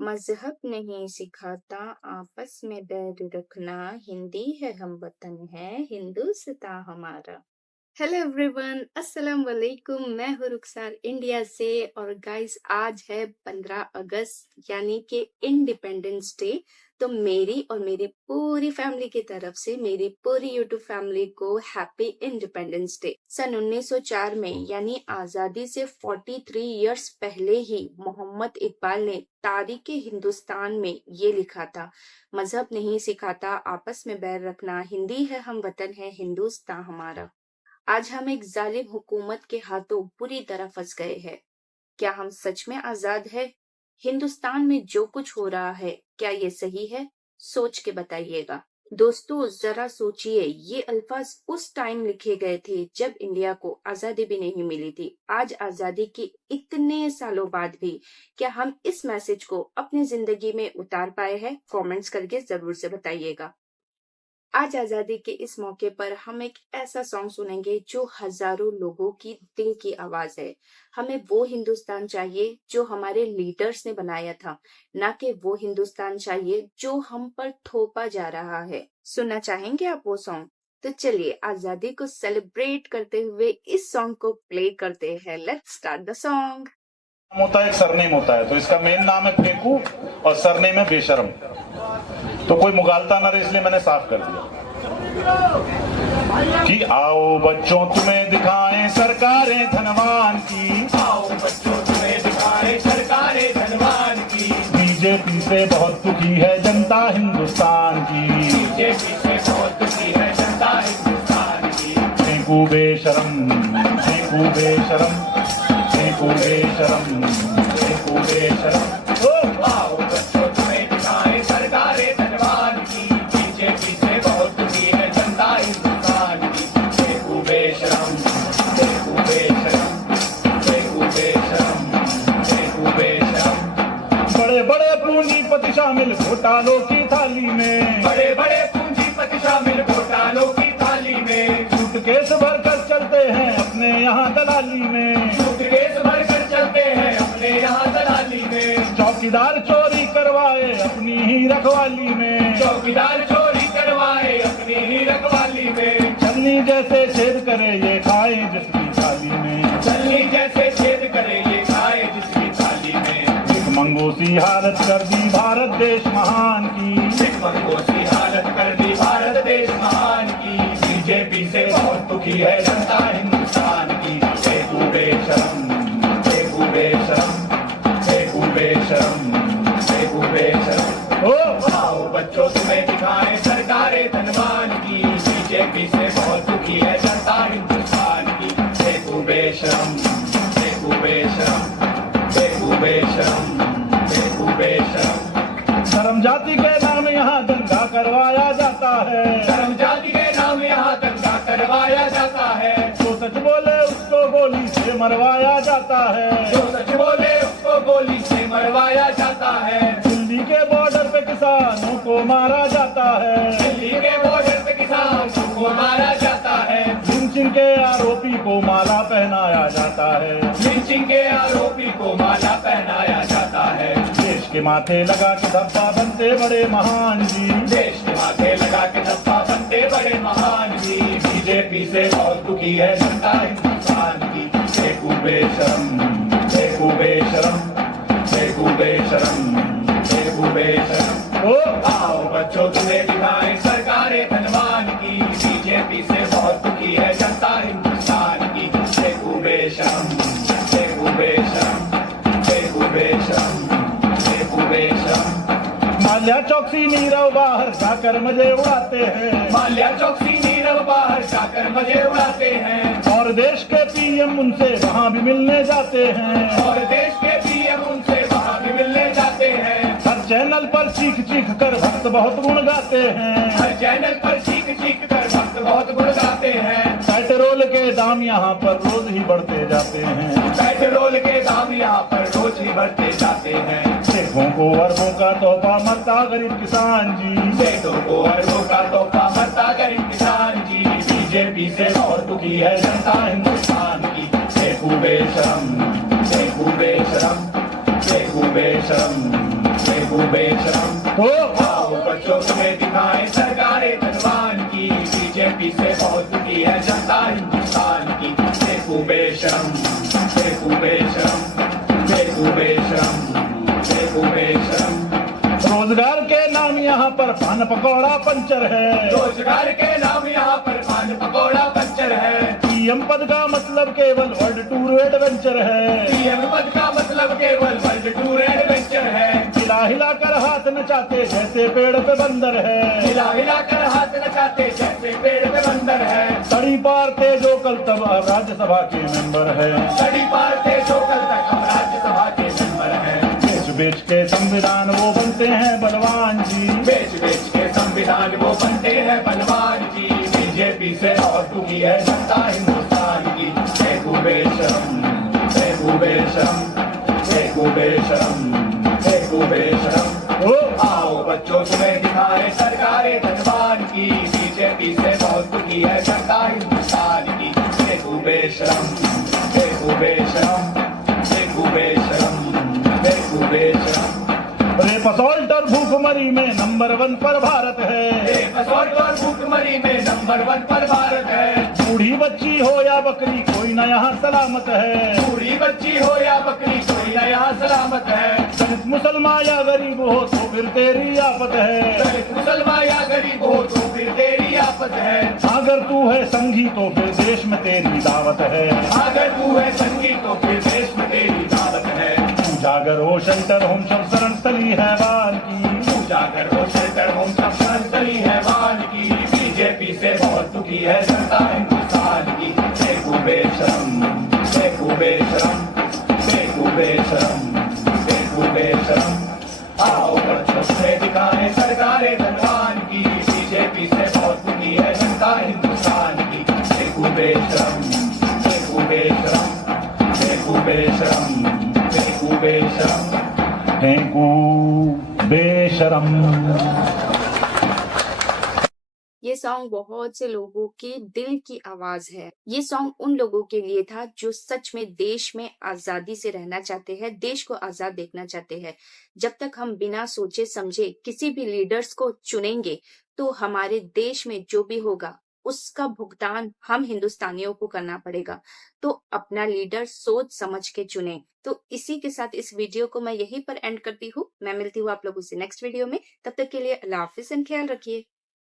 मज़हब नहीं सिखाता आपस में बैर रखना, हिंदी है हम वतन है, हिंदुस्तां हमारा। हेलो एवरीवन, अस्सलाम वालेकुम। मैं हूँ रुखसार इंडिया से और गाइस आज है 15 अगस्त यानी कि इंडिपेंडेंस डे। तो मेरी और मेरी पूरी फैमिली की तरफ से मेरी पूरी यूट्यूब फैमिली को हैप्पी इंडिपेंडेंस डे। सन 1904 में यानी आजादी से 43 इयर्स पहले ही मोहम्मद इकबाल ने तारीख हिंदुस्तान में ये लिखा था, मजहब नहीं सिखाता आपस में बैर रखना, हिंदी है हम वतन है, हिंदुस्तां हमारा। आज हम एक जालिम हुकूमत के हाथों बुरी तरह फंस गए हैं। क्या हम सच में आजाद है? हिंदुस्तान में जो कुछ हो रहा है, क्या ये सही है? सोच के बताइएगा। दोस्तों जरा सोचिए, ये अल्फाज उस टाइम लिखे गए थे जब इंडिया को आजादी भी नहीं मिली थी। आज आजादी के इतने सालों बाद भी क्या हम इस मैसेज को अपनी जिंदगी में उतार पाए हैं? कमेंट्स करके जरूर से बताइएगा। आज आजादी के इस मौके पर हम एक ऐसा सॉन्ग सुनेंगे जो हजारों लोगों की दिल की आवाज है। हमें वो हिंदुस्तान चाहिए जो हमारे लीडर्स ने बनाया था, ना कि वो हिंदुस्तान चाहिए जो हम पर थोपा जा रहा है। सुनना चाहेंगे आप वो सॉन्ग? तो चलिए आजादी को सेलिब्रेट करते हुए इस सॉन्ग को प्ले करते हैं। Let's start the song. होता है, एक सरनेम होता है, तो इसका मेन नाम है फेंकू और सरनेम है बेशरम। तो कोई मुगालता ना रहे इसलिए मैंने साफ कर दिया कि आओ बच्चों तुम्हें दिखाएं सरकारें धनवान की, आओ बच्चों तुम्हें दिखाएं सरकारें धनवान की। बीजेपी से बहुत दुखी है जनता हिंदुस्तान की, बीजेपी से बहुत दुखी है जनता हिंदुस्तान की। फेंकू बेशरम, फेंकू बेशरम, फेंकू बेशरम, फेंकू बेशरम। आओ बच्चों तुम्हें दिखाएं सरकारें धनवान की, बीजेपी से बहुत दुखी है जनता हिंदुस्तान की। फेंकू बेशरम, फेंकू बेशरम, फेंकू बेशरम, फेंकू बेशरम। बड़े बड़े पूंजीपति शामिल घोटालों की थाली में, बड़े बड़े पूंजीपति शामिल घोटालों की थाली में। सूटकेस भरकर चलते हैं अपने यहाँ दलाली में, सूटकेस भरकर चलते हैं अपने यहाँ दलाली में। चौकीदार चोरी करवाए अपनी ही रखवाली में, चौकीदार चोरी करवाए अपनी ही रखवाली में। छलनी जैसे छेद करे ये खाए जिसकी थाली में, छलनी जैसे छेद करे ये खाए जिसकी थाली में। भिखमंगों सी हालत कर दी भारत देश महान की, भिखमंगों सी हालत कर दी भारत देश महान की। बीजेपी से बहुत दुखी है जनता हिंदुस्तान की। फेंकू बेशरम, फेंकू बेशरम, फेंकू बेशरम, फेंकू बेशरम। ओ आओ बच्चों तुम्हें दिखाएं सरकारें धनवान की, बीजेपी से बहुत दुखी है जनता हिंदुस्तान की। फेंकू बेशरम, फेंकू बेशरम, फेंकू बेशरम, फेंकू बेशरम। धर्म जाति के नाम यहाँ दंगा करवाया जाता है, धर्म जाति के नाम यहाँ दंगा करवाया जाता है। जो सच बोले उसको गोली से मरवाया जाता है, जो सच बोले उसको गोली से मरवाया जाता है। दिल्ली के बॉर्डर पे किसानों को मारा जाता है, दिल्ली के बॉर्डर पे किसानों को मारा जाता है। लिंचिंग के आरोपी को माला पहनाया जाता है, लिंचिंग के आरोपी को माला पहनाया जाता है। देश के माथे लगा के धब्बा बनते बड़े महान जी, देश के माथे लगा के धब्बा बनते बड़े महान जी। बीजेपी से बहुत दुखी है जनता हिंदुस्तान की। फेंकू बेशरम, फेंकू बेशरम, फेंकू बेशरम, फेंकू बेशरम। ओ आओ बच्चों तुम्हें दिखाएं सरकारें धनवान की, बीजेपी से बहुत दुखी है जनता हिंदुस्तान की। फेंकू बेशरम, फेंकू बेशरम, फेंकू बेशरम, फेंकू बेशरम। माल्या चौकसी नीरव बाहर जाकर मजे उड़ाते हैं, माल्या चौकसी नीरव बाहर जाकर मजे उड़ाते हैं। और देश के पीएम उनसे वहाँ भी मिलने जाते हैं, और देश के पीएम उनसे वहाँ भी मिलने जाते हैं। हर चैनल पर चीख चीख कर भक्त बहुत गुण गाते हैं, हर चैनल पर चीख चीख कर भक्त बहुत गुण गाते हैं। पेट्रोल के दाम यहाँ पर रोज ही बढ़ते जाते हैं, पेट्रोल के दाम यहाँ पर रोज ही बढ़ते जाते हैं। सेठों को अरबों का तोहफा मरता गरीब किसान जी, सेठों को अरबों का तोहफा मरता गरीब किसान जी। बीजेपी से बहुत दुखी है जनता हिंदुस्तान की। फेंकू बेशरम, फेंकू बेशरम, फेंकू बेशरम, देखो बेशरम तो आओ बच्चों तुम्हें दिखाएं सरकारें धनवान की बीजेपी से बहुत दुखी है जनता हिंदुस्तान की देखो बेशरम देखो बेशरम देखो बेशरम देखो बेशरम रोजगार के नाम यहाँ पर पान पकौड़ा पंचर है। रोजगार के नाम यहाँ पर पान पकौड़ा पंचर है पीएम पद का मतलब केवल वर्ल्ड टूर एडवेंचर है। पीएम पद का मतलब केवल वर्ल्ड टूर एडवेंचर है हिला हिला कर हाथ नचाते जैसे पेड़ पे बंदर है। हिला हिला कर हाथ नचाते जैसे पेड़ पे बंदर है सड़ी पारते जो कल तब अब राज्यसभा के मेंबर है। सड़ी पारते जो कल तक हम राज्यसभा के मेंबर है बेच बेच के संविधान वो बनते हैं बलवान जी। बेच बेच के संविधान वो बनते हैं बलवान जी बीजेपी से बहुत दुखी है जनता हिंदुस्तान की देखो बेशरम देखो बेशरम देखो बेशरम देखो बेशरम ओ आओ बच्चों तुम्हें दिखाए सरकारें धनवान की बीजेपी से बहुत दुखी है जनता हिंदुस्तान की देखो बेशरम देखो बेशरम देखो बेशरम देखो बेशरम रेप असॉल्ट और भूखमरी में नंबर 1 पर भारत है। असॉल्ट और भूखमरी में नंबर 1 पर भारत है बूढ़ी बच्ची हो या बकरी कोई न यहाँ सलामत है। बूढ़ी बच्ची हो या बकरी कोई न यहाँ सलामत है दलित मुसलमान या गरीब हो तो फिर तेरी आफत है। दलित मुसलमान या गरीब हो तो फिर तेरी आफत है अगर तू है संघी तो फिर देश में तेरी दावत है। अगर तू है संगी तो फिर देश में तेरी दावत है जागर हो शेल्टर होम सब शरण स्थली है वाल की। जाकर हो शेल्टर होम सब संतली है वाल की बीजेपी से बहुत दुखी है जनता हिंदुस्तान की देखो बेशरम देखो बेशरम देखो बेशरम देखो बेशरम आओ बच्चों से दिखाएं सरकारें धनवान की बीजेपी से बहुत दुखी है जनता हिंदुस्तान की देखो बेशरम देखो बेशरम देखो बेशरम देखो बेशरम फेंकू बेशरम। ये सॉन्ग बहुत से लोगों के दिल की आवाज है। ये सॉन्ग उन लोगों के लिए था जो सच में देश में आजादी से रहना चाहते हैं, देश को आजाद देखना चाहते हैं। जब तक हम बिना सोचे समझे किसी भी लीडर्स को चुनेंगे तो हमारे देश में जो भी होगा उसका भुगतान हम हिंदुस्तानियों को करना पड़ेगा। तो अपना लीडर सोच समझ के चुने। तो इसी के साथ इस वीडियो को मैं यहीं पर एंड करती हूँ। मैं मिलती हूँ आप लोगों से नेक्स्ट वीडियो में। तब तक के लिए अल्लाह हाफिज एंड ख्याल रखिए।